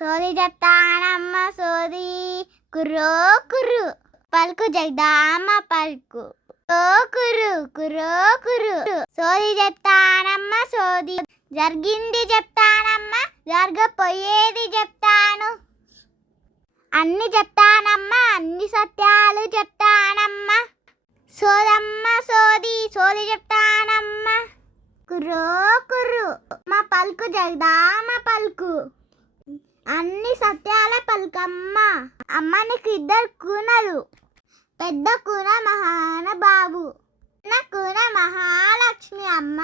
సోది చెప్తానమ్మ సోది కుర్రో కుర్రు పలుకు జగదామ పలుకు ఓ కుర్రు కుర్రో కుర్రు సోది చెప్తానమ్మ సోది జరిగింది చెప్తానమ్మ జరగపోయేది చెప్తాను అన్ని చెప్తానమ్మా అన్ని సత్యాలు చెప్తానమ్మా సోదమ్మ సోది సోది చెప్తానమ్మా కుర్రో కుర్రు మా పలుకు జగదామ పలుకు అన్ని సత్యాల పలుకమ్మ అమ్మ నీకు ఇద్దరు కూనలు పెద్ద కూన మహానుబాబు చిన్న కూన మహాలక్ష్మి అమ్మ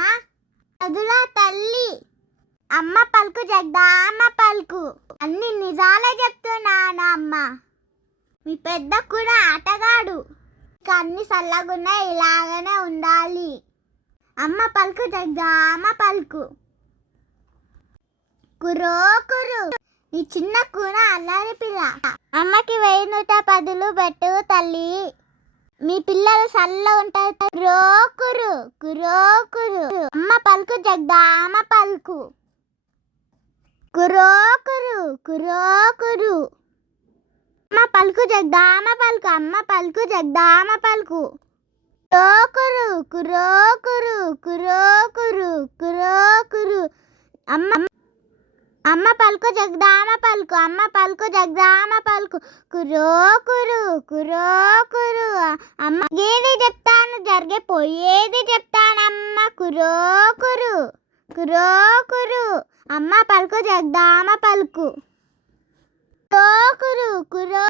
అదుల తల్లి అమ్మ పలుకు జగదామ పలుకు అన్ని నిజాలే చెప్తున్నాను అమ్మ మీ పెద్ద కూన ఆటగాడు అన్ని సల్లగున్నా ఇలాగనే ఉండాలి అమ్మ పలుకు జగదామ పలుకు కుర్రో కుర్రు నీ చిన్న కూన అల్లరి పిల్ల అమ్మకి 1010 పెట్టు తల్లి మీ పిల్లలు సల్ల ఉంటారు కుర్రో కుర్రు కుర్రో కుర్రు అమ్మ పలుకు జగదామ పలుకు కుర్రో కుర్రు కుర్రో కుర్రు అమ్మ పలుకు జగదామ పలుకు అమ్మ పలుకు జగదామ పలుకు కుర్రో కుర్రు కుర్రో కుర్రు కుర్రో కుర్రు కుర్రో కుర్రు అమ్మ పలుకు జగదామ పలుకు అమ్మ పలుకు జగదామ పలుకు కుర్రో కుర్రు కుర్రో కుర్రు అమ్మ ఏది చెప్తాను జరిగిపోయేది చెప్తానమ్మ కుర్రో కుర్రు కుర్రో కుర్రు అమ్మ పలుకు జగదామ పలుకు కుర్రో కుర్రు కుర్రో